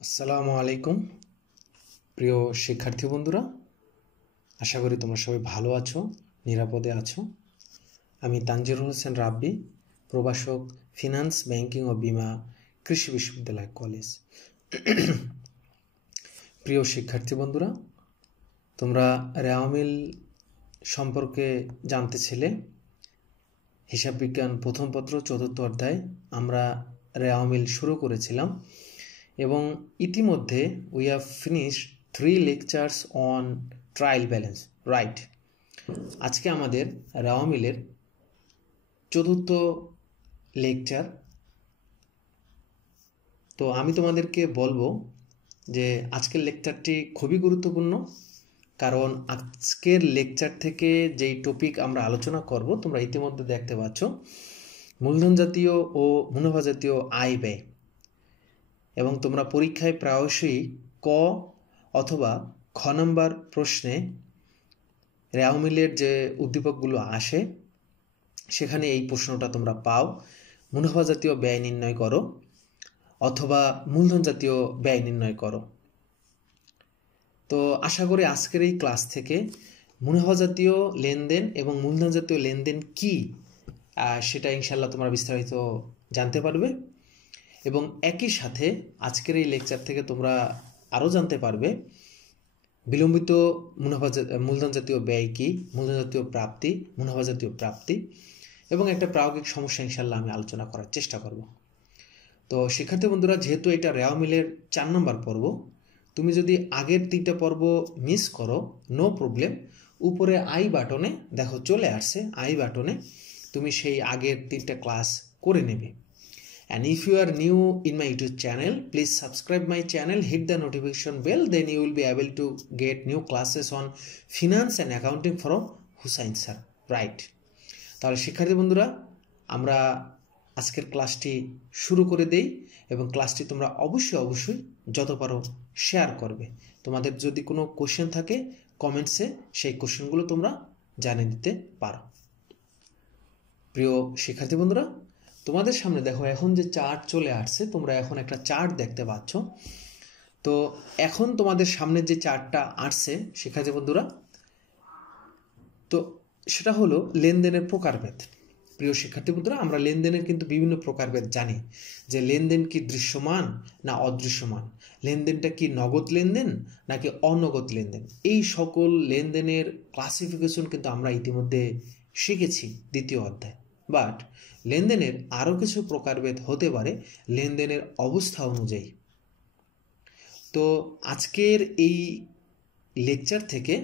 আসসালামু আলাইকুম প্রিয় শিক্ষার্থী বন্ধুরা, আশা করি তোমরা সবাই ভালো আছো, নিরাপদে আছো। আমি তানজিরুল হোসেন রাব্বি, প্রভাষক, ফিনান্স, ব্যাংকিং ও বীমা, কৃষি বিশ্ববিদ্যালয় কলেজ। প্রিয় শিক্ষার্থী বন্ধুরা, তোমরা রেওয়ামিল সম্পর্কে জানতেছিলে। হিসাব বিজ্ঞান প্রথম পত্র চতুর্থ অধ্যায় আমরা রেওয়ামিল শুরু করেছিলাম এবং ইতিমধ্যে we have finished 3 lectures on trial balance, right? আজকে আমাদের রেওয়ামিলের চতুর্থ লেকচার। তো আমি তোমাদেরকে বলবো যে আজকের লেকচারটি খুবই গুরুত্বপূর্ণ, কারণ আজকের লেকচার থেকে যেই টপিক আমরা আলোচনা করব তোমরা ইতিমধ্যে দেখতে পাচ্ছ, মূলধন জাতীয় ও মুনাফা জাতীয় আয় ব্যয়। এবং তোমরা পরীক্ষায় প্রায়শই ক অথবা খ নম্বর প্রশ্নে রেওয়ামিলের যে উদ্দীপকগুলো আসে সেখানে এই প্রশ্নটা তোমরা পাও, মুনাফা জাতীয় ব্যয় নির্ণয় করো অথবা মূলধন জাতীয় ব্যয় নির্ণয় করো। তো আশা করি আজকের এই ক্লাস থেকে মুনাফা জাতীয় লেনদেন এবং মূলধন জাতীয় লেনদেন কি সেটা ইনশাল্লাহ তোমরা বিস্তারিত জানতে পারবে। এবং একই সাথে আজকের এই লেকচার থেকে তোমরা আরও জানতে পারবে বিলম্বিত মূলধন জাতীয় ব্যয় কি, মূলধন জাতীয় প্রাপ্তি, মুনাফা জাতীয় প্রাপ্তি, এবং একটা প্রায়োগিক সমস্যা ইনশাল্লাহ আমি আলোচনা করার চেষ্টা করব। তো শিক্ষার্থী বন্ধুরা, যেহেতু এটা রেওয়ামিলের 4 নম্বর পর্ব, তুমি যদি আগের 3টা পর্ব মিস করো, নো প্রবলেম, উপরে আই বাটনে দেখো চলে আসছে, আই বাটনে তুমি সেই আগের 3টা ক্লাস করে নেবে। And if you are new in my YouTube channel, please subscribe my channel, hit the notification bell, then you will be able to get new classes on finance and accounting from Hussain sir, right? তাহলে শিক্ষার্থী বন্ধুরা, আমরা আজকের ক্লাসটি শুরু করে দেই এবং ক্লাসটি তোমরা অবশ্যই যত পারো শেয়ার করবে। তোমাদের যদি কোনো কোশ্চেন থাকে কমেন্টসে সেই কোশ্চেনগুলো তোমরা জানিয়ে দিতে পারো। প্রিয় শিক্ষার্থী বন্ধুরা, তোমাদের সামনে দেখো এখন যে চার্ট চলে আসছে, তোমরা এখন একটা চার্ট দেখতে পাচ্ছ। তো এখন তোমাদের সামনে যে চার্টটা আসছে শিক্ষার্থী বন্ধুরা, তো সেটা হলো লেনদেনের প্রকারভেদ। প্রিয় শিক্ষার্থী বন্ধুরা, আমরা লেনদেনের কিন্তু বিভিন্ন প্রকারভেদ জানি, যে লেনদেন কি দৃশ্যমান না অদৃশ্যমান, লেনদেনটা কি নগদ লেনদেন নাকি অনগদ লেনদেন। এই সকল লেনদেনের ক্লাসিফিকেশন কিন্তু আমরা ইতিমধ্যে শিখেছি দ্বিতীয় অধ্যায়। বাট লেনদেনের আরও কিছু প্রকারভেদ হতে পারে লেনদেনের অবস্থা অনুযায়ী। তো আজকের এই লেকচার থেকে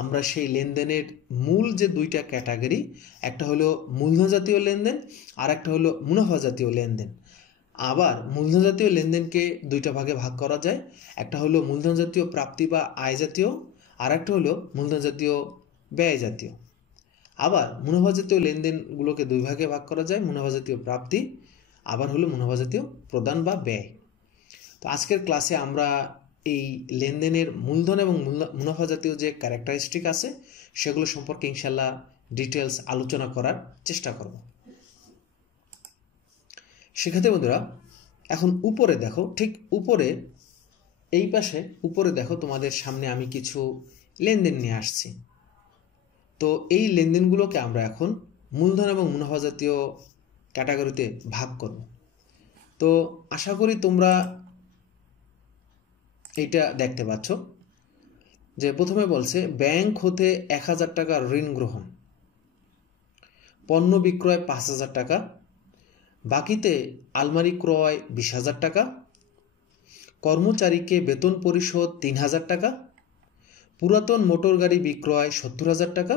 আমরা সেই লেনদেনের মূল যে 2টা ক্যাটাগরি, একটা হলো মূলধন জাতীয় লেনদেন আর একটা হলো মুনাফা জাতীয় লেনদেন। আবার মূলধন জাতীয় লেনদেনকে 2টা ভাগে ভাগ করা যায়, একটা হলো মূলধন জাতীয় প্রাপ্তি বা আয় জাতীয়, আর একটা হলো মূলধন জাতীয় ব্যয় জাতীয়। আবার মুনাফা জাতীয় লেনদেনগুলোকে 2 ভাগে ভাগ করা যায়, মুনাফা জাতীয় প্রাপ্তি আবার হলো মুনাফা জাতীয় প্রদান বা ব্যয়। তো আজকের ক্লাসে আমরা এই লেনদেনের মূলধন এবং মুনাফা জাতীয় যে ক্যারেক্টারিস্টিক আছে সেগুলো সম্পর্কে ইনশাল্লাহ ডিটেলস আলোচনা করার চেষ্টা করব। শিক্ষার্থী বন্ধুরা, এখন উপরে দেখো, ঠিক উপরে এই পাশে উপরে দেখো, তোমাদের সামনে আমি কিছু লেনদেন নিয়ে আসছি। তো এই লেনদেনগুলোকে আমরা এখন মূলধন এবং মুনাফা জাতীয় ক্যাটাগরিতে ভাগ করব। তো আশা করি তোমরা এটা দেখতে পাচ্ছ যে প্রথমে বলছে ব্যাংক হতে 1000 টাকা ঋণ গ্রহণ, পণ্য বিক্রয় 5000 টাকা, বাকিতে আলমারি ক্রয় 20,000 টাকা, কর্মচারীকে বেতন পরিশোধ 3000 টাকা, পুরাতন মোটর গাড়ি বিক্রয় 70,000 টাকা,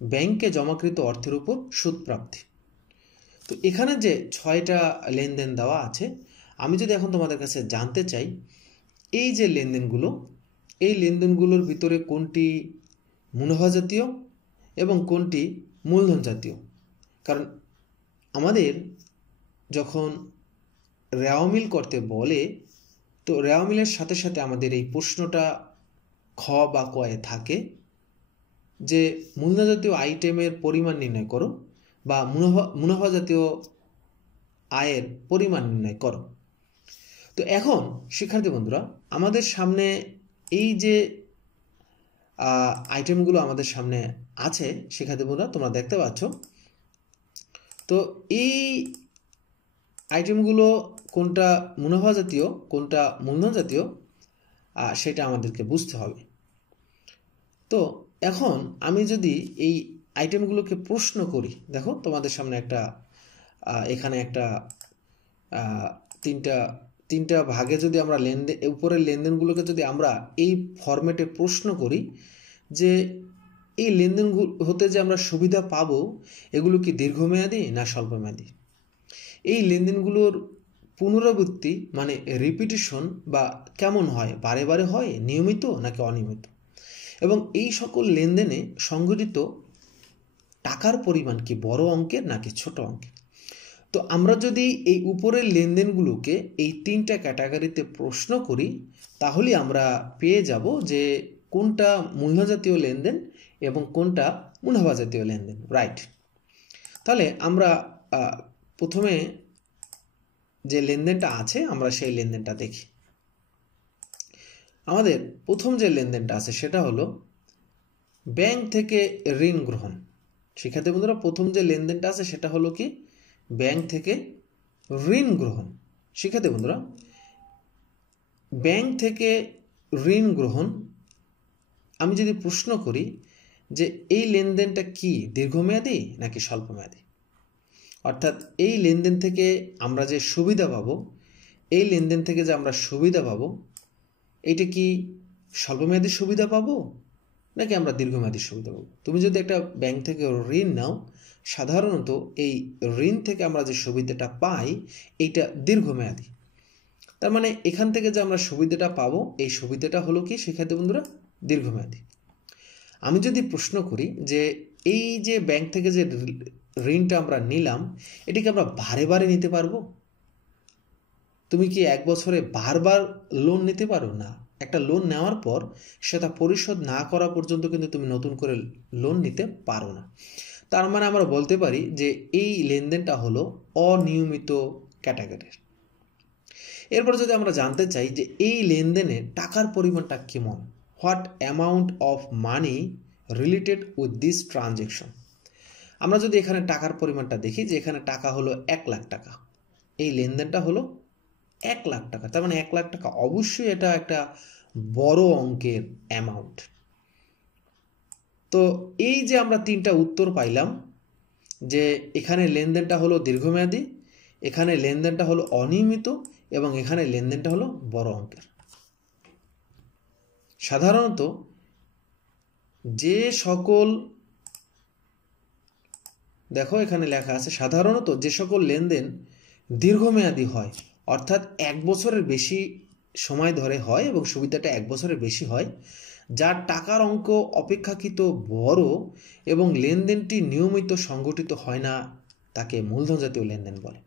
ব্যাংকে জমাকৃত অর্থের উপর সুদ প্রাপ্তি। তো এখানে যে 6টা লেনদেন দেওয়া আছে, আমি যদি এখন তোমাদের কাছে জানতে চাই এই যে লেনদেনগুলো, এই লেনদেনগুলোর ভিতরে কোনটি মুনাফা জাতীয় এবং কোনটি মূলধন জাতীয়। কারণ আমাদের যখন রেওয়ামিল করতে বলে, তো রেওয়ামিলের সাথে সাথে আমাদের এই প্রশ্নটা খ বা কয়ে থাকে যে মূলধন জাতীয় আইটেমের পরিমাণ নির্ণয় করো বা মুনাফা জাতীয় আয়ের পরিমাণ নির্ণয় করো। তো এখন শিক্ষার্থী বন্ধুরা, আমাদের সামনে এই যে আইটেমগুলো আমাদের সামনে আছে শিক্ষার্থী বন্ধুরা, তোমরা দেখতে পাচ্ছ। তো এই আইটেমগুলো কোনটা মুনাফা জাতীয় কোনটা মূলধন জাতীয় সেটা আমাদেরকে বুঝতে হবে। তো এখন আমি যদি এই আইটেমগুলোকে প্রশ্ন করি, দেখো তোমাদের সামনে একটা এখানে একটা তিনটা ভাগে যদি আমরা লেনদেন, উপরের লেনদেনগুলোকে যদি আমরা এই ফরম্যাটে প্রশ্ন করি যে এই লেনদেনগুলো হতে যে আমরা সুবিধা পাবো এগুলো কি দীর্ঘমেয়াদী না স্বল্পমেয়াদী, এই লেনদেনগুলোর পুনরাবৃত্তি মানে রিপিটেশন বা কেমন হয়, বারে বারে হয়, নিয়মিত নাকি অনিয়মিত, এবং এই সকল লেনদেনে সংঘটিত টাকার পরিমাণ কি বড় অঙ্কের নাকি ছোট অঙ্কের। তো আমরা যদি এই উপরের লেনদেনগুলোকে এই তিনটা ক্যাটাগরিতে প্রশ্ন করি তাহলে আমরা পেয়ে যাব যে কোনটা মূলধন জাতীয় লেনদেন এবং কোনটা মুনাফা জাতীয় লেনদেন, রাইট। তাহলে আমরা প্রথমে যে লেনদেনটা আছে আমরা সেই লেনদেনটা দেখি। আমাদের প্রথম যে লেনদেনটা আছে সেটা হলো ব্যাংক থেকে ঋণ গ্রহণ। শিক্ষার্থী বন্ধুরা, প্রথম যে লেনদেনটা আছে সেটা হলো কি ব্যাংক থেকে ঋণ গ্রহণ। শিক্ষার্থী বন্ধুরা, ব্যাংক থেকে ঋণ গ্রহণ আমি যদি প্রশ্ন করি যে এই লেনদেনটা কি দীর্ঘমেয়াদী নাকি স্বল্পমেয়াদী, অর্থাৎ এই লেনদেন থেকে আমরা যে সুবিধা পাবো, এই লেনদেন থেকে যে আমরা সুবিধা পাবো এইটা কি স্বল্পমেয়াদী সুবিধা পাবো নাকি আমরা দীর্ঘমেয়াদী সুবিধা পাবো। তুমি যদি একটা ব্যাংক থেকে ঋণ নাও, সাধারণত এই ঋণ থেকে আমরা যে সুবিধাটা পাই এইটা দীর্ঘমেয়াদী। তার মানে এখান থেকে যে আমরা সুবিধাটা পাবো এই সুবিধাটা হলো কি শিক্ষার্থী বন্ধুরা দীর্ঘমেয়াদী। আমি যদি প্রশ্ন করি যে এই যে ব্যাংক থেকে যে ঋণটা আমরা নিলাম এটাকে আমরা বারে বারে নিতে পারবো, তুমি কি এক বছরে বারবার লোন নিতে পারো না। একটা লোন নেওয়ার পর সেটা পরিশোধ না করা পর্যন্ত কিন্তু তুমি নতুন করে লোন নিতে পারো না। তার মানে আমরা বলতে পারি যে এই লেনদেনটা হলো অনিয়মিত ক্যাটাগরির। এরপর যদি আমরা জানতে চাই যে এই লেনদেনে টাকার পরিমাণটা কেমন, what amount of money related with this transaction, আমরা যদি এখানে টাকার পরিমাণটা দেখি যে এখানে টাকা হলো 1 লাখ টাকা, এই লেনদেনটা হলো 1 লাখ টাকা। তার মানে 1 লাখ টাকা অবশ্যই এটা একটা বড় অঙ্কের অ্যামাউন্ট। তো এই যে আমরা তিনটা উত্তর পাইলাম যে এখানে লেনদেনটা হলো দীর্ঘমেয়াদী, এখানে লেনদেনটা হলো অনিয়মিত এবং এখানে লেনদেনটা হলো বড় অঙ্কের। সাধারণত যে সকল, দেখো এখানে লেখা আছে সাধারণত যে সকল লেনদেন দীর্ঘমেয়াদী হয়, অর্থাৎ 1 বছরের বেশি সময় ধরে হয় এবং সুবিধাটা 1 বছরের বেশি হয়, যার টাকার অঙ্ক অপেক্ষাকৃত বড় এবং লেনদেনটি নিয়মিত সংগঠিত হয় না, তাকে মূলধন জাতীয় লেনদেন বলে।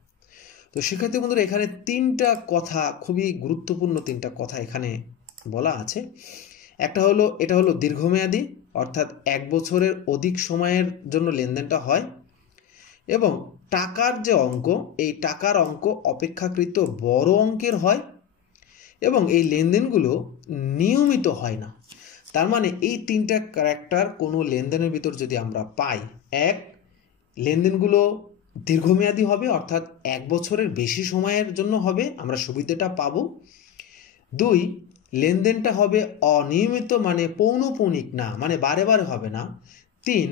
তো শিক্ষার্থী বন্ধুরা, এখানে তিনটা কথা, খুবই গুরুত্বপূর্ণ তিনটা কথা এখানে বলা আছে। একটা হলো এটা হলো দীর্ঘমেয়াদী, অর্থাৎ 1 বছরের অধিক সময়ের জন্য লেনদেনটা হয়, এবং টাকার যে অঙ্ক এই টাকার অঙ্ক অপেক্ষাকৃত বড় অঙ্কের হয় এবং এই লেনদেনগুলো নিয়মিত হয় না। তার মানে এই তিনটা ক্যারেক্টার কোনো লেনদেনের ভিতর যদি আমরা পাই, 1 লেনদেনগুলো দীর্ঘমেয়াদী হবে, অর্থাৎ 1 বছরের বেশি সময়ের জন্য হবে, আমরা সুবিধাটা পাবো। 2 লেনদেনটা হবে অনিয়মিত মানে পৌনঃপুনিক না, মানে বারে বারে হবে না। 3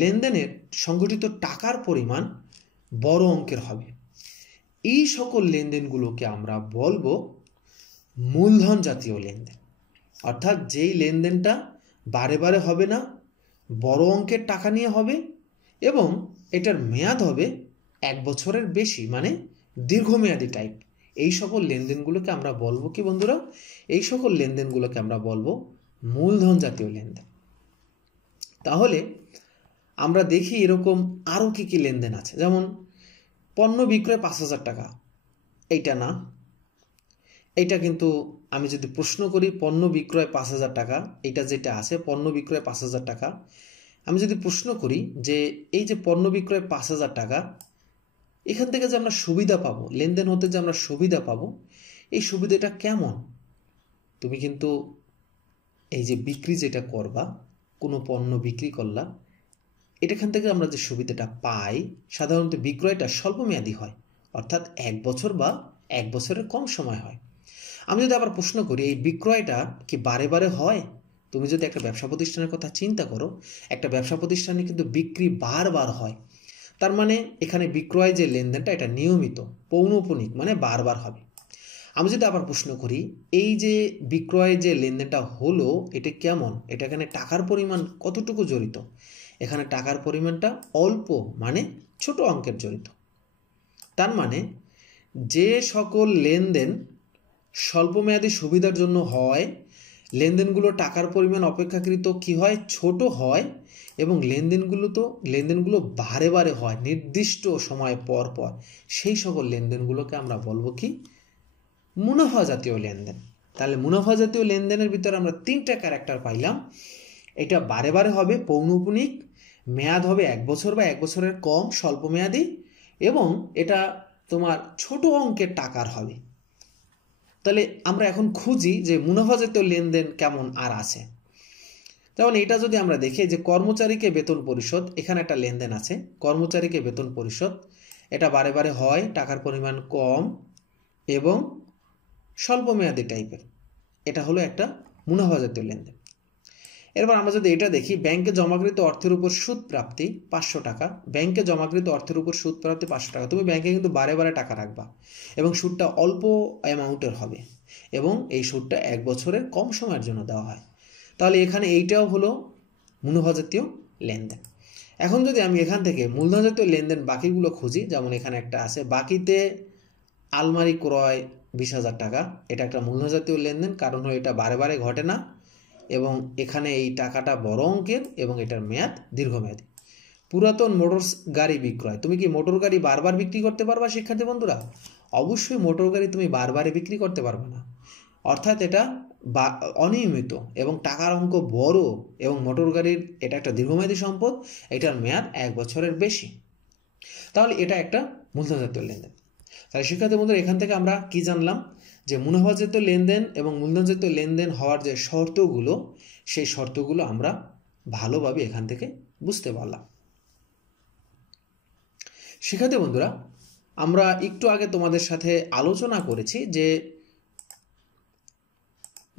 লেনদেনের সংগঠিত টাকার পরিমাণ বড় অঙ্কের হবে। এই সকল লেনদেনগুলোকে আমরা বলবো মূলধন জাতীয় লেনদেন, অর্থাৎ যেই লেনদেনটা বারে বারে হবে না, বড় অঙ্কের টাকা নিয়ে হবে এবং এটার মেয়াদ হবে 1 বছরের বেশি, মানে দীর্ঘমেয়াদী টাইপ। এই সকল লেনদেনগুলোকে আমরা বলবো কি বন্ধুরা, এই সকল লেনদেনগুলোকে আমরা বলবো মূলধন জাতীয় লেনদেন। তাহলে আমরা দেখি এরকম আরও কি কি লেনদেন আছে, যেমন পণ্য বিক্রয় 5,000 টাকা, এইটা না, এইটা কিন্তু আমি যদি প্রশ্ন করি পণ্য বিক্রয় 5,000 টাকা, এইটা যেটা আছে পণ্য বিক্রয় 5,000 টাকা, আমি যদি প্রশ্ন করি যে এই যে পণ্য বিক্রয় 5,000 টাকা, এখান থেকে যে আমরা সুবিধা পাবো, লেনদেন হতে যে আমরা সুবিধা পাবো, এই সুবিধাটা কেমন? তুমি কিন্তু এই যে বিক্রি যেটা করবা, কোনো পণ্য বিক্রি করলা, এখান থেকে আমরা যে সুবিধাটা পাই, সাধারণত বিক্রয়টা স্বল্পমেয়াদী হয়, অর্থাৎ 1 বছর বা 1 বছরের কম সময় হয়। আমি যদি আবার প্রশ্ন করি, এই বিক্রয়টা কি বারে বারে হয়? তুমি যদি একটা ব্যবসা প্রতিষ্ঠানের কথা চিন্তা করো, একটা ব্যবসা প্রতিষ্ঠানে কিন্তু বিক্রি বারবার হয়। তার মানে এখানে বিক্রয় যে লেনদেনটা এটা নিয়মিত, পৌনঃপুনিক, মানে বারবার হবে। আমি যদি আবার প্রশ্ন করি, এই যে বিক্রয় যে লেনদেনটা হলো, এটা কেমন? এটা এখানে টাকার পরিমাণ কতটুকু জড়িত? এখানে টাকার পরিমাণটা অল্প, মানে ছোট অঙ্কের জড়িত। তার মানে যে সকল লেনদেন স্বল্পমেয়াদী সুবিধার জন্য হয়, লেনদেনগুলো টাকার পরিমাণ অপেক্ষাকৃত কি হয়, ছোট হয়, এবং লেনদেনগুলো বারে বারে হয় নির্দিষ্ট সময় পর পর, সেই সকল লেনদেনগুলোকে আমরা বলবো কি, মুনাফা জাতীয় লেনদেন। তাহলে মুনাফা জাতীয় লেনদেনের ভিতরে আমরা 3টা ক্যারেক্টার পাইলাম। এটা বারে বারে হবে, পৌনঃপুনিক, মেয়াদ হবে 1 বছর বা 1 বছরের কম, স্বল্পমেয়াদী, এবং এটা তোমার ছোট অঙ্কের টাকার হবে। তাহলে আমরা এখন খুঁজি যে মুনাফা জাতীয় লেনদেন কেমন আর আছে। যেমন এটা যদি আমরা দেখি যে কর্মচারীকে বেতন পরিশোধ, এখানে একটা লেনদেন আছে, কর্মচারীকে বেতন পরিশোধ, এটা বারে বারে হয়, টাকার পরিমাণ কম এবং স্বল্পমেয়াদী টাইপের, এটা হলো একটা মুনাফা জাতীয় লেনদেন। এরপর আমরা যদি এটা দেখি, ব্যাংকে জমাকৃত অর্থের উপর সুদ প্রাপ্তি 500 টাকা, ব্যাংকে জমাকৃত অর্থের উপর সুদ প্রাপ্তি 500 টাকা। তুমি ব্যাংকে কিন্তু বারে বারে টাকা রাখবা এবং সুদটা অল্প অ্যামাউন্টের হবে, এবং এই সুদটা 1 বছরের কম সময়ের জন্য দেওয়া হয়। তাহলে এখানে এইটাও হলো মুনাফা জাতীয় লেনদেন। এখন যদি আমি এখান থেকে মূলধন জাতীয় লেনদেন বাকিগুলো খুঁজি, যেমন এখানে একটা আছে, বাকিতে আলমারি ক্রয় 20,000 টাকা, এটা একটা মূলধন জাতীয় লেনদেন, কারণ হলো এটা বারে বারে ঘটে না, এবং এখানে এই টাকাটা বড় অঙ্কের এবং এটার মেয়াদ দীর্ঘমেয়াদী। পুরাতন মোটর গাড়ি বিক্রয়, তুমি কি মোটর গাড়ি বারবার বিক্রি করতে পারবা শিক্ষার্থী বন্ধুরা? অবশ্যই মোটর গাড়ি তুমি বারবারে বিক্রি করতে পারবে না, অর্থাৎ এটা অনিয়মিত এবং টাকার অঙ্ক বড়, এবং মোটর গাড়ির এটা একটা দীর্ঘমেয়াদী সম্পদ, এটার মেয়াদ 1 বছরের বেশি। তাহলে এটা একটা মূলধন জাতীয় লেনদেন। তাহলে শিক্ষার্থী বন্ধুরা, এখান থেকে আমরা কি জানলাম, যে মুনাফা জাতীয় লেনদেন এবং মূলধন জাতীয় লেনদেন হওয়ার যে শর্তগুলো, সেই শর্তগুলো আমরা ভালোভাবে এখান থেকে বুঝতে পারলাম। শিক্ষার্থী বন্ধুরা, আমরা একটু আগে তোমাদের সাথে আলোচনা করেছি যে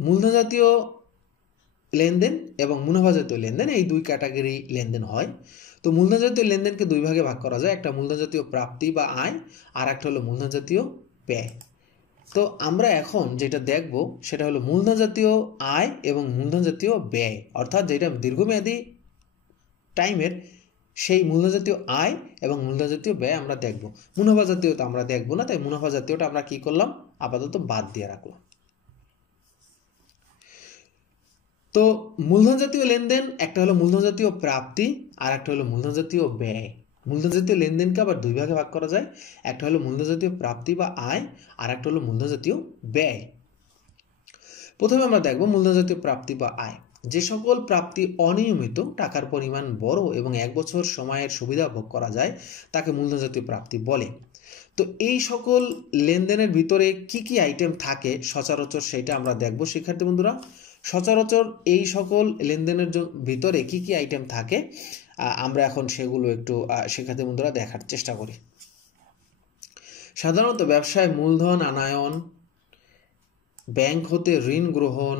মূলধন জাতীয় লেনদেন এবং মুনাফা জাতীয় লেনদেন, এই 2 ক্যাটাগরি লেনদেন হয়। তো মূলধন জাতীয় লেনদেনকে 2 ভাগে ভাগ করা যায়, একটা মূলধন জাতীয় প্রাপ্তি বা আয়, আর একটা হলো মূলধন জাতীয় ব্যয়। তো আমরা এখন যেটা দেখব সেটা হলো মূলধন জাতীয় আয় এবং মূলধন জাতীয় ব্যয়, অর্থাৎ যেটা দীর্ঘমেয়াদী টাইমের, সেই মূলধন জাতীয় আয় এবং মূলধন জাতীয় ব্যয় আমরা দেখব। মুনাফা জাতীয়টা আমরা দেখব না, তাই মুনাফা জাতীয়টা আমরা কি করলাম, আপাতত বাদ দিয়ে রাখলাম। তো মূলধন জাতীয় লেনদেন, একটা হলো মূলধন জাতীয় প্রাপ্তি আর একটা হলো মূলধন জাতীয় ব্যয়। মূলধন জাতীয় লেনদেনকে আবার 2 ভাগে ভাগ করা যায়, একটা হলো মূলধন জাতীয় প্রাপ্তি বা আয়, আর একটা হলো মূলধন জাতীয় ব্যয়। প্রথমে আমরা দেখব মূলধন জাতীয় প্রাপ্তি বা আয়। যে সকল প্রাপ্তি অনিয়মিত, টাকার পরিমাণ বড় এবং 1 বছর সময়ের সুবিধা ভোগ করা যায়, তাকে মূলধন জাতীয় প্রাপ্তি বলে। তো এই সকল লেনদেনের ভিতরে কি কি আইটেম থাকে সচরাচর, সেটা আমরা দেখব শিক্ষার্থী বন্ধুরা। সচরাচর এই সকল লেনদেনের ভিতরে কি কি আইটেম থাকে, আমরা এখন সেগুলো একটু শিক্ষার্থী বন্ধুরা দেখার চেষ্টা করি। সাধারণত ব্যবসায় মূলধন আনয়ন, ব্যাংক হতে ঋণ গ্রহণ,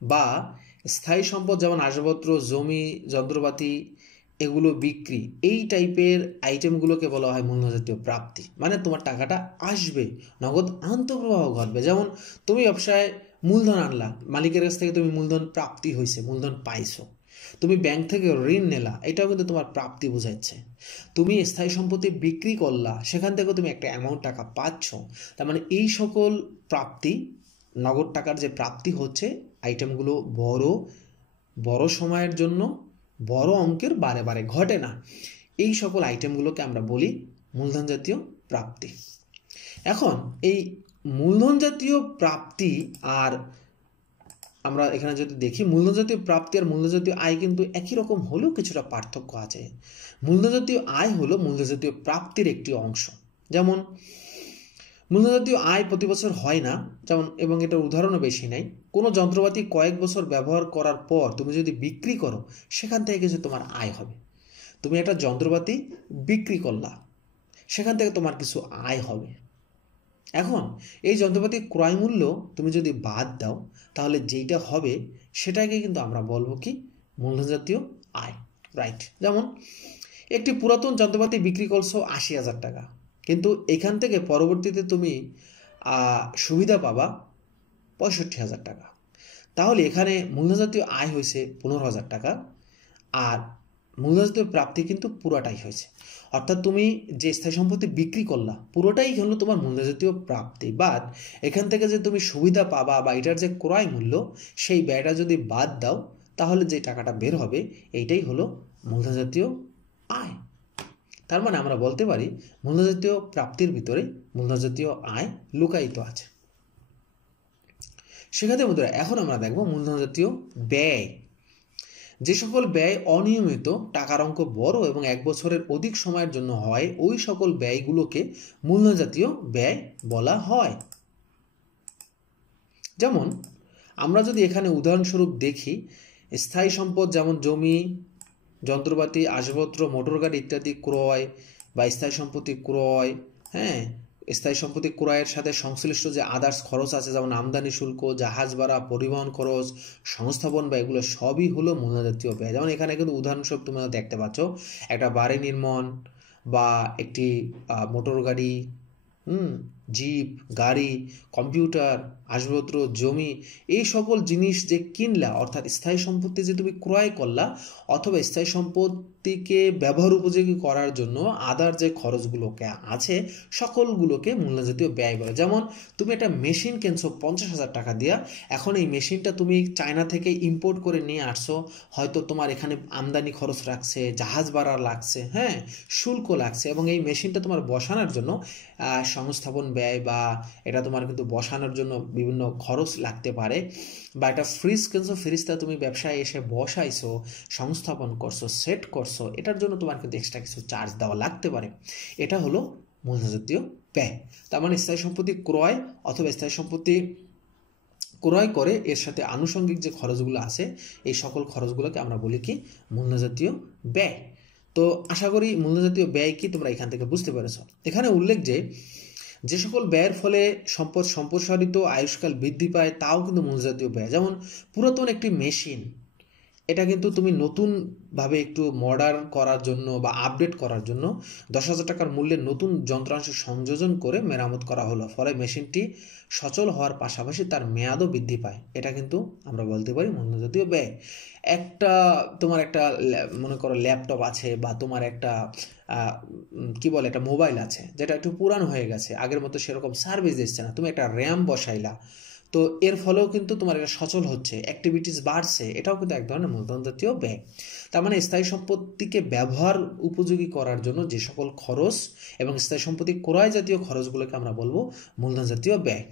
বা স্থায়ী সম্পদ যেমন আসবাবপত্র, জমি, যন্ত্রপাতি, এগুলো বিক্রি, এই টাইপের আইটেমগুলোকে বলা হয় মূলধন জাতীয় প্রাপ্তি। মানে তোমার টাকাটা আসবে, নগদ আন্তঃপ্রবাহ ঘটবে। যেমন তুমি ব্যবসায় মূলধন আনলা, মালিকের কাছ থেকে তুমি মূলধন প্রাপ্তি হয়েছে, মূলধন পাইছো। তুমি ব্যাংক থেকে ঋণ নেলা, এটাও কিন্তু তোমার প্রাপ্তি বোঝাচ্ছে। তুমি স্থায়ী সম্পত্তি বিক্রি করলা, সেখান থেকে তুমি একটা অ্যামাউন্ট টাকা পাচ্ছ। তার মানে এই সকল প্রাপ্তি, নগদ টাকার যে প্রাপ্তি হচ্ছে, আইটেমগুলো বড় সময়ের জন্য, বড় অঙ্কের, বারে বারে ঘটে না, এই সকল আইটেমগুলোকে আমরা বলি মূলধন জাতীয় প্রাপ্তি। এখন এই মূলধন জাতীয় প্রাপ্তি, আর আমরা এখানে যদি দেখি মূলধন জাতীয় প্রাপ্তি আর মূলধন জাতীয় আয় কিন্তু একই রকম হলেও কিছুটা পার্থক্য আছে। মূলধন জাতীয় আয় হলো মূলধন জাতীয় প্রাপ্তির একটি অংশ। যেমন মূলধন জাতীয় আয় প্রতি বছর হয় না, যেমন এবং এটার উদাহরণও বেশি নাই। কোনো যন্ত্রপাতি কয়েক বছর ব্যবহার করার পর তুমি যদি বিক্রি করো, সেখান থেকে কিছু তোমার আয় হবে। তুমি একটা যন্ত্রপাতি বিক্রি করলা, সেখান থেকে তোমার কিছু আয় হবে। এখন এই যন্ত্রপাতির ক্রয় মূল্য তুমি যদি বাদ দাও, তাহলে যেইটা হবে সেটাকে কিন্তু আমরা বলবো কি, মূলধন জাতীয় আয়। রাইট। যেমন একটি পুরাতন যন্ত্রপাতি বিক্রি করছো ৮০,০০০ টাকা, কিন্তু এখান থেকে পরবর্তীতে তুমি সুবিধা পাবা ৬৫,০০০ টাকা। তাহলে এখানে মূলধন জাতীয় আয় হয়েছে ১৫,০০০ টাকা, আর মূলধন জাতীয় প্রাপ্তি কিন্তু পুরোটাই হয়েছে। অর্থাৎ তুমি যে স্থায়ী সম্পত্তি বিক্রি করলা পুরোটাই হলো তোমার মূলধন জাতীয় প্রাপ্তি, বাদ এখান থেকে যে তুমি সুবিধা পাবা বা এটার যে ক্রয় মূল্য, সেই ব্যয়টা যদি বাদ দাও, তাহলে যে টাকাটা বের হবে এইটাই হলো মূলধন জাতীয় আয়। তার মানে আমরা বলতে পারি মূলধন জাতীয় প্রাপ্তির ভিতরে মূলধন জাতীয় আয় লুকায়িত আছে। সেক্ষেত্রে বন্ধুরা এখন আমরা দেখব মূলধন জাতীয় ব্যয়। যে সকল ব্যয় অনিয়মিত, টাকার অঙ্ক বড় এবং ১ বছরের অধিক সময়ের জন্য হয়, ওই সকল ব্যয়গুলোকে মূলধন জাতীয় ব্যয় বলা হয়। যেমন আমরা যদি এখানে উদাহরণস্বরূপ দেখি, স্থায়ী সম্পদ যেমন জমি, যন্ত্রপাতি, আসবাবপত্র, মোটরগাড়ি ইত্যাদি ক্রয় বা স্থায়ী সম্পত্তি ক্রয়, হ্যাঁ, স্থায়ী সম্পত্তি ক্রয়ের সাথে সংশ্লিষ্ট যে আদার্স খরচ আছে, যেমন আমদানি শুল্ক, জাহাজ ভাড়া, পরিবহন খরচ, সংস্থাপন ব্যয়, এগুলো সবই হলো মূলধন জাতীয় ব্যয়। যেমন এখানে কিন্তু উদাহরণস্বরূপ তোমরা দেখতে পাচ্ছ, একটা বাড়ি নির্মাণ বা একটি মোটর গাড়ি, জিপ, গাড়ি, কম্পিউটার, আসবাবপত্র, জমি, এই সকল জিনিস যে কিনলা, অর্থাৎ স্থায়ী সম্পত্তি যে তুমি ক্রয় করলা, অথবা স্থায়ী সম্পত্তিকে ব্যবহার উপযোগী করার জন্য আদার যে খরচগুলোকে আছে, সকলগুলোকে মূলধন জাতীয় ব্যয় বলে। যেমন তুমি একটা মেশিন কিনছো ৫০,০০০ টাকা দিয়া, এখন এই মেশিনটা তুমি চায়না থেকে ইম্পোর্ট করে নিয়ে আসছো, হয়তো তোমার এখানে আমদানি খরচ লাগছে, জাহাজ ভাড়া লাগছে, হ্যাঁ, শুল্ক লাগছে, এবং এই মেশিনটা তোমার বসানোর জন্য সংস্থাপন ব্যয় বা এটা তোমার কিন্তু বসানোর জন্য বিভিন্ন খরচ লাগতে পারে। বা একটা ফ্রিজ কিনছো, ফ্রিজটা তুমি ব্যবসায় এসে বসাইছো, সংস্থাপন করছো, সেট করছো, এটার জন্য তোমার কিন্তু এক্সট্রা কিছু চার্জ দেওয়া লাগতে পারে। এটা হলো মূলধন জাতীয় ব্যয়। তার মানে স্থায়ী সম্পত্তি ক্রয় অথবা স্থায়ী সম্পত্তি ক্রয় করে এর সাথে আনুষঙ্গিক যে খরচগুলো আছে, এই সকল খরচগুলোকে আমরা বলি কি, মূলধন জাতীয় ব্যয়। তো আশা করি মূলধন জাতীয় ব্যয় কি তোমরা এখান থেকে বুঝতে পেরেছ। এখানে উল্লেখ যে সকল ব্যয়ের ফলে সম্পদ সম্প্রসারিত, আয়ুষ্কাল বৃদ্ধি পায়, তাও কিন্তু মূলধন জাতীয় ব্যয়। যেমন পুরাতন একটি মেশিন, এটা কিন্তু তুমি নতুনভাবে একটু মডার্ন করার জন্য বা আপডেট করার জন্য ১০,০০০ টাকার মূল্যের নতুন যন্ত্রাংশ সংযোজন করে মেরামত করা হলো, ফলে মেশিনটি সচল হওয়ার পাশাপাশি তার মেয়াদও বৃদ্ধি পায়। এটা কিন্তু আমরা বলতে পারি মূলধন জাতীয় ব্যয়। তোমার একটা মনে করো ল্যাপটপ আছে, বা তোমার একটা কি বলে একটা মোবাইল আছে, যেটা একটু পুরানো হয়ে গেছে, আগের মতো সেরকম সার্ভিস দিচ্ছে না, তুমি একটা র্যাম বসাইলা, তো এর ফলেও কিন্তু তোমার এটা সচল হচ্ছে, অ্যাক্টিভিটিস বাড়ছে, এটাও কিন্তু এক ধরনের মূলধন জাতীয় ব্যয়। তার মানে স্থায়ী সম্পত্তিকে ব্যবহার উপযোগী করার জন্য যে সকল খরচ এবং স্থায়ী সম্পত্তি ক্রয় জাতীয় খরচগুলোকে আমরা বলবো মূলধন জাতীয় ব্যয়।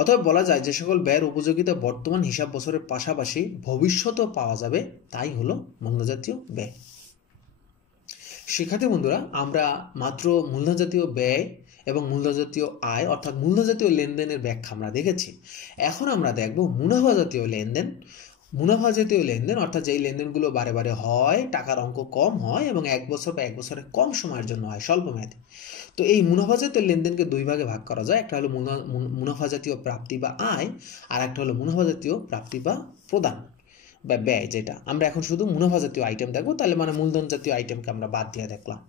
অতএব বলা যায় যে সকল ব্যয়ের উপযোগিতা বর্তমান হিসাব বছরের পাশাপাশি ভবিষ্যতেও পাওয়া যাবে, তাই হলো মূলধন জাতীয় ব্যয়। শিক্ষার্থী বন্ধুরা, আমরা মাত্র মূলধন জাতীয় ব্যয় এবং মূলধন জাতীয় আয় অর্থাৎ মূলধন জাতীয় লেনদেনের ব্যাখ্যা আমরা দেখেছি। এখন আমরা দেখব মুনাফা জাতীয় লেনদেন। মুনাফা জাতীয় লেনদেন অর্থাৎ যেই লেনদেনগুলো বারে বারে হয়, টাকার অঙ্ক কম হয় এবং ১ বছর বা ১ বছরের কম সময়ের জন্য হয়, স্বল্প মেয়াদী। তো এই মুনাফা জাতীয় লেনদেনকে দুই ভাগে ভাগ করা যায়। একটা হলো মুনাফা জাতীয় প্রাপ্তি বা আয়, আর একটা হলো মুনাফা জাতীয় প্রাপ্তি বা প্রদান বা ব্যয়, যেটা আমরা এখন শুধু মুনাফা জাতীয় আইটেম দেখবো। তাহলে মানে মূলধন জাতীয় আইটেমকে আমরা বাদ দিয়ে দেখলাম।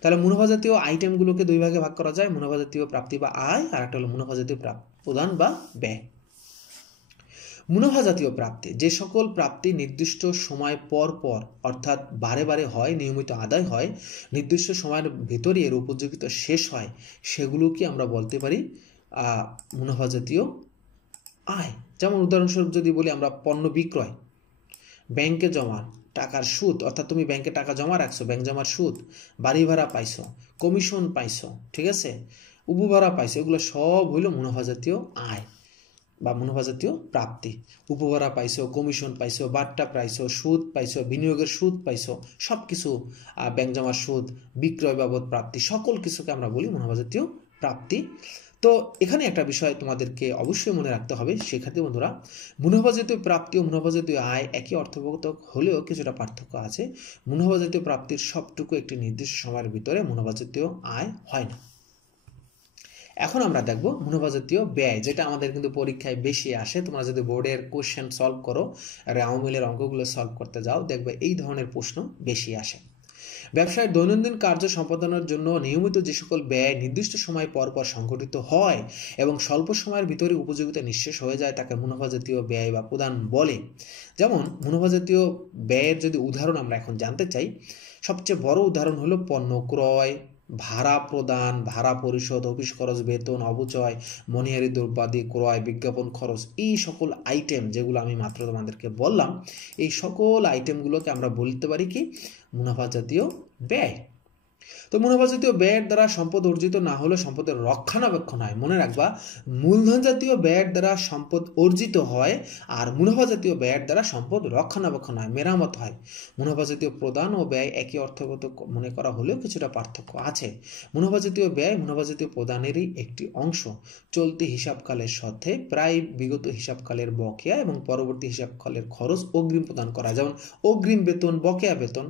তাহলে মুনাফা জাতীয় আইটেমগুলোকে দুই ভাগে ভাগ করা যায়, মুনাফা জাতীয় প্রাপ্তি বা আয়, আর একটা হলো মুনাফা জাতীয় প্রদান বা ব্যয়। মুনাফা জাতীয় প্রাপ্তি, যে সকল প্রাপ্তি নির্দিষ্ট সময় পর পর অর্থাৎ বারে বারে হয়, নিয়মিত আদায় হয়, নির্দিষ্ট সময়ের ভেতরে এর উপযোগিতা শেষ হয়, সেগুলোকে আমরা বলতে পারি মুনাফা জাতীয় আয়। যেমন উদাহরণস্বরূপ যদি বলি, আমরা পণ্য বিক্রয়, ব্যাংকে জমা, টাকার সুদ, অর্থাৎ তুমি ব্যাংকে টাকা জমা রাখছো, ব্যাংক জমার সুদ, বাড়ি ভাড়া পাইছো, কমিশন পাইছো, ঠিক আছে, উপভাড়া পাইছো, এগুলো সব হইল মুনাফা জাতীয় আয়। বা মুনাফা জাতীয় প্রাপ্তি। উপহারা পাইছো, কমিশন পাইছো, বাট্টা পাইছো, সুদ পাইছো, বিনিয়োগের সুদ পাইছো, সব কিছু, ব্যাংক জমার সুদ, বিক্রয় বাবদ প্রাপ্তি, সকল কিছুকে আমরা বলি মুনাফা জাতীয় প্রাপ্তি। তো এখানে একটা বিষয় তোমাদেরকে অবশ্যই মনে রাখতে হবে শিক্ষার্থী বন্ধুরা, মুনাফা জাতীয় প্রাপ্তি ও মুনাফা জাতীয় আয় একই অর্থবোধক হলেও কিছুটা পার্থক্য আছে। মুনাফা জাতীয় প্রাপ্তির সবটুকু একটি নির্দিষ্ট সময়ের ভিতরে মুনাফা জাতীয় আয় হয় না। এখন আমরা দেখব মুনাফা জাতীয় ব্যয়, যেটা আমাদের কিন্তু পরীক্ষায় বেশি আসে। তোমরা যদি বোর্ডের কোশ্চেন সলভ করো, রাউমিলের অঙ্কগুলো সলভ করতে যাও, দেখবে এই ধরনের প্রশ্ন বেশি আসে। ব্যবসায়ের দৈনন্দিন কার্য সম্পাদনের জন্য নিয়মিত যে সকল ব্যয় নির্দিষ্ট সময় পর পর সংঘটিত হয় এবং স্বল্প সময়ের ভিতরে উপযোগিতা নিঃশেষ হয়ে যায় তাকে মুনাফা জাতীয় ব্যয় বা প্রদান বলে। যেমন মুনাফা জাতীয় ব্যয়ের যদি উদাহরণ আমরা এখন জানতে চাই, সবচেয়ে বড় উদাহরণ হলো পণ্য ক্রয়, ভাড়া প্রদান, ভাড়া পরিশোধ, অফিস খরচ, বেতন, অবচয়, মনিহারি দ্রব্যাদি ক্রয়, বিজ্ঞাপন খরচ, এই সকল আইটেম যেগুলো আমি মাত্র তোমাদেরকে বললাম, এই সকল আইটেমগুলোকে আমরা বলতে পারি কি মুনাফা জাতীয় ব্যয়। তো মুনাফা জাতীয় ব্যয়ের দ্বারা সম্পদ অর্জিত না হলে সম্পদের রক্ষণাবেক্ষণ হয়। মনে রাখবা, মূলধন জাতীয় ব্যয়ের দ্বারা সম্পদ অর্জিত হয় আর মুনাফা জাতীয় ব্যয়ের দ্বারা সম্পদ রক্ষণাবেক্ষণ হয়, মেরামত হয়। মুনাফা জাতীয় প্রদান ও ব্যয় একই অর্থগত মনে করা হলেও কিছুটা পার্থক্য আছে। মুনাফা জাতীয় ব্যয় মুনাফা জাতীয় প্রদানেরই একটি অংশ। চলতি হিসাবকালের সাথে প্রায় বিগত হিসাবকালের বকেয়া এবং পরবর্তী হিসাবকালের খরচ অগ্রিম প্রদান করা, যেমন অগ্রিম বেতন, বকেয়া বেতন।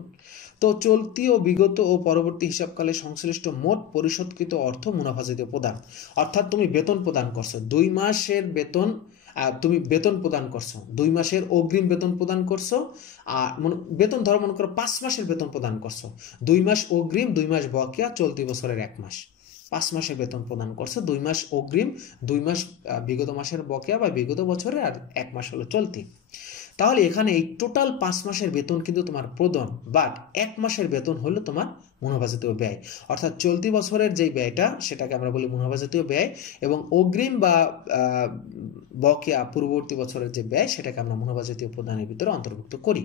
তো চলতি ও বিগত ও পরবর্তী হিসাবকালে সংশ্লিষ্ট মোট পরিশোধকৃত অর্থ মুনাফা জাতীয় প্রদান। অর্থাৎ তুমি বেতন প্রদান করছো, 2 মাসের বেতন তুমি বেতন প্রদান করছো, 2 মাসের অগ্রিম বেতন প্রদান করছো, আর বেতন ধরো মনে করো 5 মাসের বেতন প্রদান করছো, 2 মাস অগ্রিম, 2 মাস বকেয়া, চলতি বছরের 1 মাস। 5 মাসের বেতন প্রদান করছো, 2 মাস অগ্রিম, 2 মাস বিগত মাসের বকেয়া বা বিগত বছরে, আর 1 মাস হলো চলতি। তাহলে এখানে এই টোটাল 5 মাসের বেতন কিন্তু তোমার প্রদান, বাট 1 মাসের বেতন হলো তোমার মুনাফা জাতীয় ব্যয়। অর্থাৎ চলতি বছরের যে ব্যয়টা সেটাকে আমরা বলি মুনাফা জাতীয় ব্যয়, এবং অগ্রিম বা বকেয়া পূর্ববর্তী বছরের যে ব্যয় সেটাকে আমরা মুনাফা জাতীয় প্রদানের ভিতরে অন্তর্ভুক্ত করি।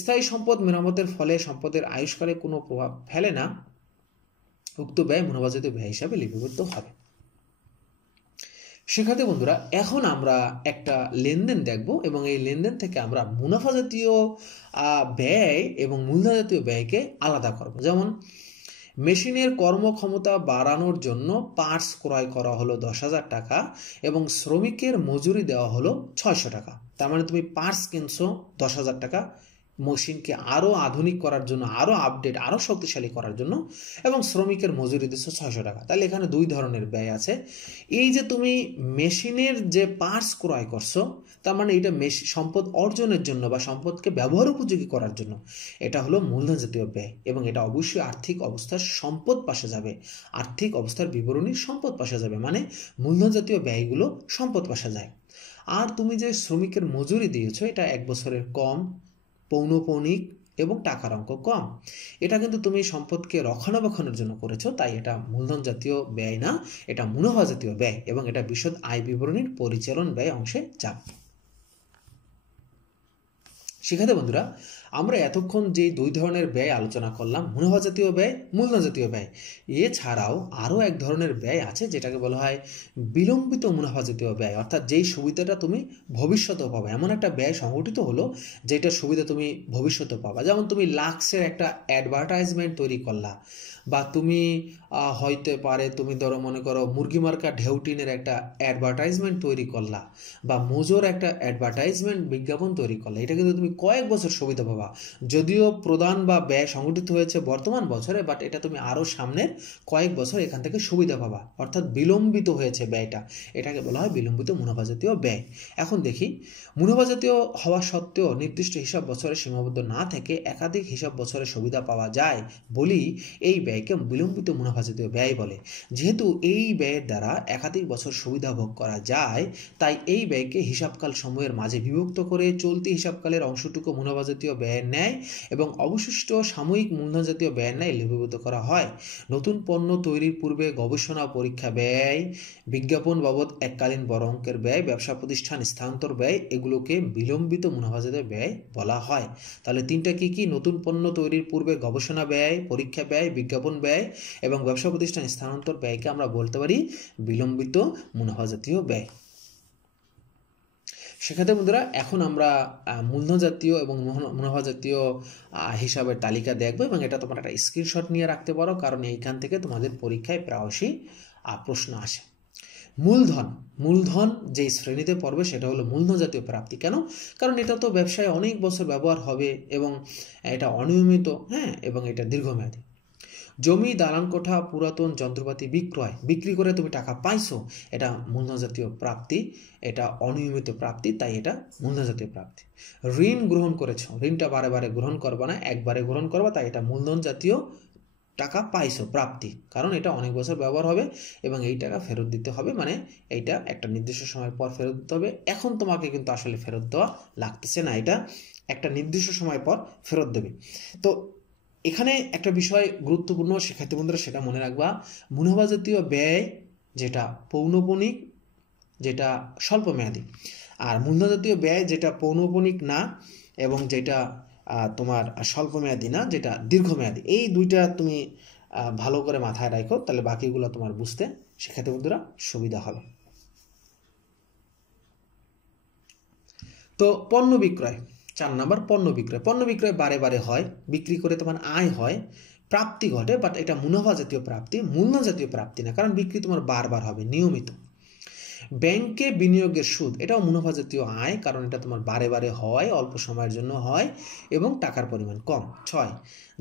স্থায়ী সম্পদ মেরামতের ফলে সম্পদের আয়ুষ্কালে কোনো প্রভাব ফেলে না, উক্ত ব্যয় মুনাফা জাতীয় ব্যয় হিসাবে লিপিবদ্ধ হবে। শিক্ষার্থী বন্ধুরা, এখন আমরা একটা লেনদেন দেখব এবং এই লেনদেন থেকে আমরা মুনাফা জাতীয় ব্যয় এবং মূলধন জাতীয় ব্যয়কে আলাদা করব। যেমন মেশিনের কর্মক্ষমতা বাড়ানোর জন্য পার্টস ক্রয় করা হলো 10,000 টাকা এবং শ্রমিকের মজুরি দেওয়া হলো 600 টাকা। তার মানে তুমি পার্টস কিনছো 10,000 টাকা, মেশিনকে আরও আধুনিক করার জন্য, আরও আপডেট, আরও শক্তিশালী করার জন্য, এবং শ্রমিকের মজুরি দিচ্ছ 600 টাকা। তাহলে এখানে 2 ধরনের ব্যয় আছে। এই যে তুমি মেশিনের যে পার্টস ক্রয় করছো, তার মানে এটা সম্পদ অর্জনের জন্য বা সম্পদকে ব্যবহার উপযোগী করার জন্য, এটা হলো মূলধন জাতীয় ব্যয়, এবং এটা অবশ্যই আর্থিক অবস্থার সম্পদ পাশে যাবে। আর্থিক অবস্থার বিবরণী সম্পদ পাশে যাবে, মানে মূলধন জাতীয় ব্যয়গুলো সম্পদ পাশে যায়। আর তুমি যে শ্রমিকের মজুরি দিয়েছো, এটা 1 বছরের কম, পৌনঃপৌনিক এবং টাকার অঙ্ক কম। এটা কিন্তু তুমি সম্পদকে রক্ষণাবেক্ষণের জন্য করেছো, তাই এটা মূলধন জাতীয় ব্যয় না, এটা মুনাফা জাতীয় ব্যয়, এবং এটা বিশদ আয় বিবরণীর পরিচালন ব্যয় অংশে যাবে। শিক্ষার্থী বন্ধুরা, আমরা এতক্ষণ যে 2 ধরনের ব্যয় আলোচনা করলাম, মুনাফা জাতীয় ব্যয়, মূলধন জাতীয় ব্যয়, এছাড়াও আরও এক ধরনের ব্যয় আছে যেটাকে বলা হয় বিলম্বিত মুনাফা জাতীয় ব্যয়। অর্থাৎ যেই সুবিধাটা তুমি ভবিষ্যতে পাবে, এমন একটা ব্যয় সংগঠিত হলো যেটার সুবিধা তুমি ভবিষ্যতে পাবা। যেমন তুমি লাক্সের একটা অ্যাডভার্টাইজমেন্ট তৈরি করলা, বা তুমি হইতে পারে তুমি ধরো মনে করো মুরগি মার্কা ঢেউটিনের একটা অ্যাডভার্টাইজমেন্ট তৈরি করলা, বা মোজোর একটা অ্যাডভার্টাইজমেন্ট বিজ্ঞাপন তৈরি করলা। এটা কিন্তু তুমি কয়েক বছর সুবিধা পাবা। যদিও প্রদান বা ব্যয় সংগঠিত হয়েছে বর্তমান বছরে, বাট এটা তুমি আরও সামনের কয়েক বছর এখান থেকে সুবিধা পাবা। অর্থাৎ বিলম্বিত হয়েছে ব্যয়টা, এটাকে বলা হয় বিলম্বিত মুনাফা জাতীয় ব্যয়। এখন দেখি, মুনাফা জাতীয় হওয়া সত্ত্বেও নির্দিষ্ট হিসাব বছরে সীমাবদ্ধ না থেকে একাধিক হিসাব বছরে সুবিধা পাওয়া যায় বলি এই ব্যয়কে বিলম্বিত মুনাফা জাতীয় ব্যয় বলে। যেহেতু এই ব্যয়ের দ্বারা একাধিক বছর সুবিধা ভোগ করা যায়, তাই এই ব্যয়কে হিসাবকাল সমূহের মাঝে বিভক্ত করে চলতি হিসাবকালের অংশটুকু মুনাফা জাতীয় ব্যয়ের ন্যায় এবং অবশিষ্ট সাময়িক মূলধন জাতীয় ব্যয়ের ন্যায় লিপিবদ্ধ করা হয়। নতুন পণ্য তৈরির পূর্বে গবেষণা পরীক্ষা ব্যয়, বিজ্ঞাপন বাবদ এককালীন বড় অঙ্কের ব্যয়, ব্যবসা প্রতিষ্ঠান স্থানান্তর ব্যয়, এগুলোকে বিলম্বিত মুনাফা জাতীয় ব্যয় বলা হয়। তাহলে 3টা কি? নতুন পণ্য তৈরির পূর্বে গবেষণা ব্যয়, পরীক্ষা ব্যয়, বিজ্ঞাপন ব্যয় এবং ব্যবসা প্রতিষ্ঠান স্থানান্তর ব্যয়কে আমরা বলতে পারি বিলম্বিত মুনাফা জাতীয় ব্যয়। সেক্ষেত্রে বন্ধুরা এখন আমরা মূলধন জাতীয় এবং মুনাফা জাতীয় হিসাবের তালিকা দেখব, এবং এটা তোমরা একটা স্ক্রিনশট নিয়ে রাখতে পারো, কারণ এইখান থেকে তোমাদের পরীক্ষায় প্রায়শই প্রশ্ন আসে। মূলধন যে শ্রেণীতে পড়বে সেটা হলো মূলধন জাতীয় প্রাপ্তি। কেন? কারণ এটা তো ব্যবসায় অনেক বছর ব্যবহার হবে এবং এটা অনিয়মিত, হ্যাঁ, এবং এটা দীর্ঘমেয়াদী। জমি, দালান কোঠা, পুরাতন যন্ত্রপাতি বিক্রি করে তুমি টাকা পাইছো, এটা মূলধন জাতীয় প্রাপ্তি, এটা অনিয়মিত প্রাপ্তি, তাই এটা মূলধন জাতীয় প্রাপ্তি। ঋণ গ্রহণ করেছো, ঋণটা বারে বারে গ্রহণ করবা না, একবারে গ্রহণ করবা, তাই এটা মূলধন জাতীয় টাকা পাইছো প্রাপ্তি, কারণ এটা অনেক বছর ব্যবহার হবে এবং এই টাকা ফেরত দিতে হবে, মানে এইটা একটা নির্দিষ্ট সময় পর ফেরত দিতে হবে। এখন তোমাকে কিন্তু আসলে ফেরত দেওয়া লাগতেছে না, এটা একটা নির্দিষ্ট সময় পর ফেরত দেবে। তো এখানে একটা বিষয় গুরুত্বপূর্ণ শিক্ষার্থী বন্ধুরা, সেটা মনে রাখবা, মুনাফা জাতীয় ব্যয় যেটা পৌনঃপুনিক, যেটা স্বল্পমেয়াদী, আর মূলধন জাতীয় ব্যয় যেটা পৌনঃপুনিক না এবং যেটা তোমার স্বল্পমেয়াদী না, যেটা দীর্ঘমেয়াদী। এই দুইটা তুমি ভালো করে মাথায় রাখো, তাহলে বাকিগুলো তোমার বুঝতে শিক্ষার্থী বন্ধুরা সুবিধা হবে। তো পণ্য বিক্রয়, 4 নম্বর পণ্য বিক্রয় বারে বারে হয়, বিক্রি করে তোমার আয় হয়, প্রাপ্তি ঘটে, বাট এটা মুনাফা জাতীয় প্রাপ্তি, মূলধন জাতীয় প্রাপ্তি না, কারণ বিক্রি তোমার বারবার হবে, নিয়মিত। ব্যাংকে বিনিয়োগের সুদ, এটাও মুনাফা জাতীয় আয়, কারণ এটা তোমার বারে বারে হয়, অল্প সময়ের জন্য হয় এবং টাকার পরিমাণ কম। 6,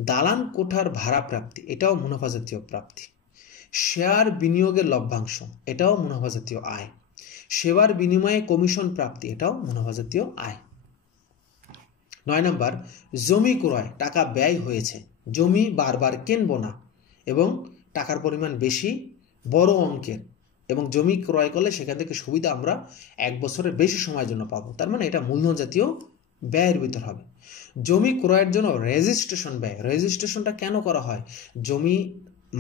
দালান কোঠার ভাড়া প্রাপ্তি, এটাও মুনাফা জাতীয় প্রাপ্তি। শেয়ার বিনিয়োগের লভ্যাংশ, এটাও মুনাফা জাতীয় আয়। সেবার বিনিময়ে কমিশন প্রাপ্তি, এটাও মুনাফা জাতীয় আয়। 9 নম্বর জমি ক্রয়, টাকা ব্যয় হয়েছে, জমি বারবার কিনবো না এবং টাকার পরিমাণ বেশি, বড় অঙ্কের, এবং জমি ক্রয় করলে সেখান থেকে সুবিধা আমরা 1 বছরের বেশি সময়ের জন্য পাবো, তার মানে এটা মূলধন জাতীয় ব্যয়ের ভিতর হবে। জমি ক্রয়ের জন্য রেজিস্ট্রেশন ব্যয়, রেজিস্ট্রেশনটা কেন করা হয়? জমি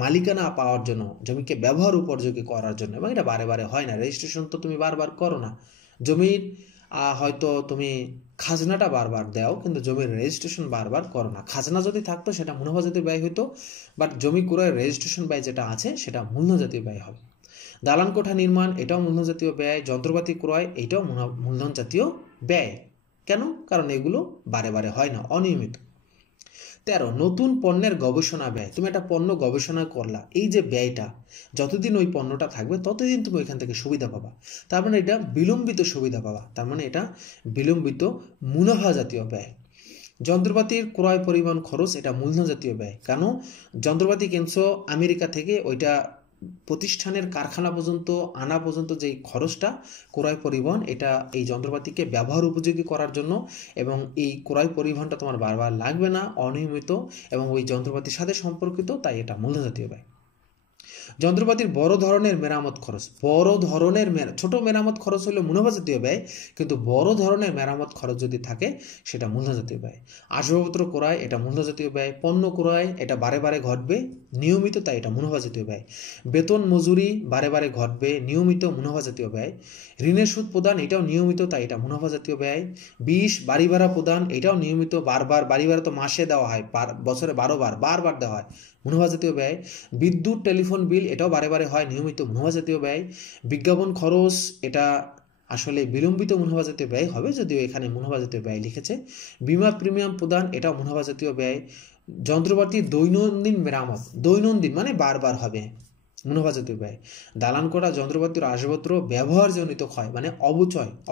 মালিকানা পাওয়ার জন্য, জমিকে ব্যবহার উপযোগী করার জন্য, এবং এটা বারে বারে হয় না, রেজিস্ট্রেশন তো তুমি বারবার করো না। জমির হয়তো তুমি খাজনাটা বারবার দাও, কিন্তু জমির রেজিস্ট্রেশন বারবার করো না। খাজনা যদি থাকতো সেটা মুনাফা জাতীয় ব্যয় হতো, বাট জমি ক্রয়ের রেজিস্ট্রেশন ব্যয় যেটা আছে সেটা মূলধন জাতীয় ব্যয় হবে। দালান কোঠা নির্মাণ, এটাও মূলধন জাতীয় ব্যয়। যন্ত্রপাতি ক্রয়, এটাও মূলধন জাতীয় ব্যয়। কেন? কারণ এগুলো বারে বারে হয় না, অনিয়মিত। 13, নতুন পণ্যের গবেষণা ব্যয়, তুমি একটা পণ্য গবেষণা করলা, এই যে ব্যয়টা, যতদিন ওই পণ্যটা থাকবে ততদিন তুমি ওইখান থেকে সুবিধা পাবা, তার মানে এটা বিলম্বিত সুবিধা পাবা, তার মানে এটা বিলম্বিত মুনাফা জাতীয় ব্যয়। যন্ত্রপাতির ক্রয় পরিবহন খরচ, এটা মূলধন জাতীয় ব্যয়। কেন? যন্ত্রপাতি কিনছো আমেরিকা থেকে, ওইটা প্রতিষ্ঠানের কারখানা পর্যন্ত আনা পর্যন্ত যে খরচটা, ক্রয় পরিবহন, এটা এই যন্ত্রপাতিকে ব্যবহার উপযোগী করার জন্য, এবং এই ক্রয় পরিবহনটা তোমার বারবার লাগবে না, অনিয়মিত এবং ওই যন্ত্রপাতির সাথে সম্পর্কিত, তাই এটা মূলধন জাতীয় ব্যয়। যন্ত্রপাতির বড় ধরনের মেরামত খরচ, ছোট মেরামত খরচ হলো মুনাফা জাতীয় ব্যয়, কিন্তু বড় ধরনের মেরামত খরচ যদি থাকে সেটা মূলধন জাতীয় ব্যয়। আসবাবপত্র ক্রয়, এটা মূলধন জাতীয় ব্যয়। পণ্য ক্রয়, এটা বারে বারে ঘটবে, নিয়মিত, তাই এটা মুনাফা জাতীয় ব্যয়। বেতন মজুরি বারে বারে ঘটবে, নিয়মিত, মুনাফা জাতীয় ব্যয়। ঋণের সুদ প্রদান, এটাও নিয়মিত, তাই এটা মুনাফা জাতীয় ব্যয়। 20, বাড়ি ভাড়া প্রদান, এটাও নিয়মিত, বারবার, বাড়ি ভাড়া তো মাসে দেওয়া হয়, বছরে 12 বার, বারবার দেওয়া হয়, মুনাফা জাতীয় ব্যয়। বিদ্যুৎ টেলিফোন বিল, এটাও বারে বারে হয়, নিয়মিত, মুনাফা জাতীয় ব্যয়। বিজ্ঞাপন খরচ, এটা আসলে বিলম্বিত মুনাফা জাতীয় ব্যয় হবে, যদিও এখানে মুনাফা জাতীয় ব্যয় লিখেছে। বীমা প্রিমিয়াম প্রদান, এটাও মুনাফা জাতীয় ব্যয়। যন্ত্রপাতি দৈনন্দিন মেরামত, দৈনন্দিন মানে বারবার হবে, মুনাফা জাতীয় ব্যয়। দালান করা যন্ত্রপাতির আসবাবপত্র ব্যবহারজনিত ক্ষয়, মানে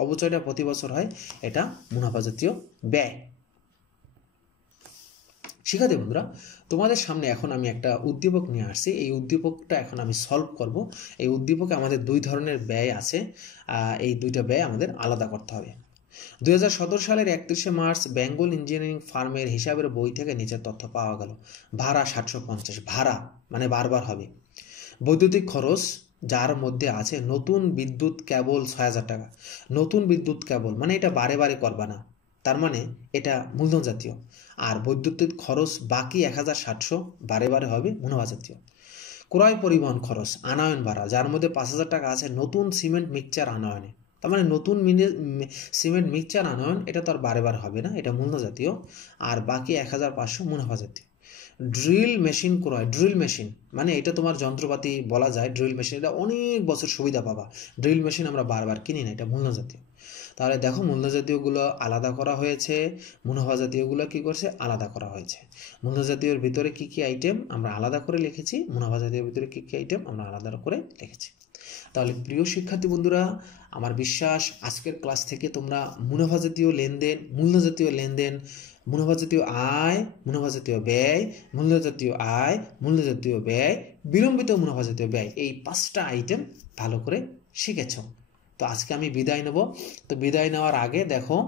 অবচয়টা প্রতি বছর হয়, এটা মুনাফা জাতীয় ব্যয়। শিক্ষার্থী বন্ধুরা, তোমাদের সামনে এখন আমি একটা উদ্দীপক নিয়ে আসছি, এই উদ্দীপকটা এখন আমি সলভ করব। এই উদ্দীপকে আমাদের 2 ধরনের ব্যয় আছে, এই 2টা ব্যয় আমাদের আলাদা করতে হবে। 2017 সালের 31শে মার্চ বেঙ্গল ইঞ্জিনিয়ারিং ফার্মের হিসাবের বই থেকে নিচের তথ্য পাওয়া গেল। ভাড়া 750, ভাড়া মানে বারবার হবে। বৈদ্যুতিক খরচ, যার মধ্যে আছে নতুন বিদ্যুৎ কেবল 6000 টাকা। নতুন বিদ্যুৎ কেবল মানে এটা বারে বারে করবা না, তার মানে এটা মূলধন জাতীয়। আর বৈদ্যুতিক খরচ বাকি 1700 বারে বারে হবে, মুনাফা জাতীয়। ক্রয় পরিবহন খরচ, আনয়ন ভাড়া, যার মধ্যে 5000 টাকা আছে নতুন সিমেন্ট মিক্সচার আনয়নে, তার মানে নতুন সিমেন্ট মিক্সচার আনয়ন, এটা তো আর বারে বারে হবে না, এটা মূলধন জাতীয়। আর বাকি 1500 মুনাফা জাতীয়। ড্রিল মেশিন ক্রয়, ড্রিল মেশিন মানে এটা তোমার যন্ত্রপাতি বলা যায়। ড্রিল মেশিন এটা অনেক বছর সুবিধা পাবা। ড্রিল মেশিন আমরা বারবার কিনি না, এটা মূল্য জাতীয়। তাহলে দেখো মূল্য জাতীয়গুলো আলাদা করা হয়েছে, মুনাফা জাতীয়গুলো কী করছে আলাদা করা হয়েছে। মূল্য জাতীয়র ভিতরে কী কী আইটেম আমরা আলাদা করে লিখেছি, মুনাফা জাতীয়র ভিতরে কী কী আইটেম আমরা আলাদা করে লিখেছি। তাহলে প্রিয় শিক্ষার্থী বন্ধুরা, আমার বিশ্বাস আজকের ক্লাস থেকে তোমরা মুনাফা জাতীয় লেনদেন, মূল্য জাতীয় লেনদেন, মুনাফা জাতীয় আয়, মুনাফা জাতীয় ব্যয়, মূল্য জাতীয় আয়, মূল্য জাতীয় ব্যয়, বিলম্বিত মুনাফা জাতীয় ব্যয়, এই 5টা আইটেম ভালো করে শিখেছ। তো আজকে আমি বিদায় নেব। তো বিদায় নেওয়ার আগে দেখো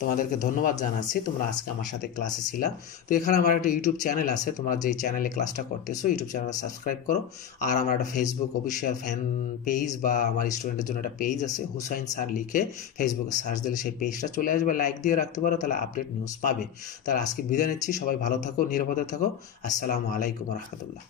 তোমাদেরকে ধন্যবাদ জানাচ্ছি, তোমরা আজকে আমার সাথে ক্লাসে ছিলা। তো এখানে আমার একটা ইউটিউব চ্যানেল আছে, তোমরা যেই চ্যানেলে ক্লাসটা করতেছো ইউটিউব চ্যানেলটা সাবস্ক্রাইব করো। আর আমার একটা ফেসবুক অফিসিয়াল ফ্যান পেজ বা আমার স্টুডেন্টের জন্য একটা পেজ আছে, হুসাইন স্যার লিখে ফেসবুকে সার্চ দিলে সেই পেজটা চলে আসবে, লাইক দিয়ে রাখতে পারো, তাহলে আপডেট নিউজ পাবে। তাহলে আজকে বিদায় নিচ্ছি, সবাই ভালো থাকো, নিরাপদে থাকো। আসসালামু আলাইকুম রহমতুল্লাহ।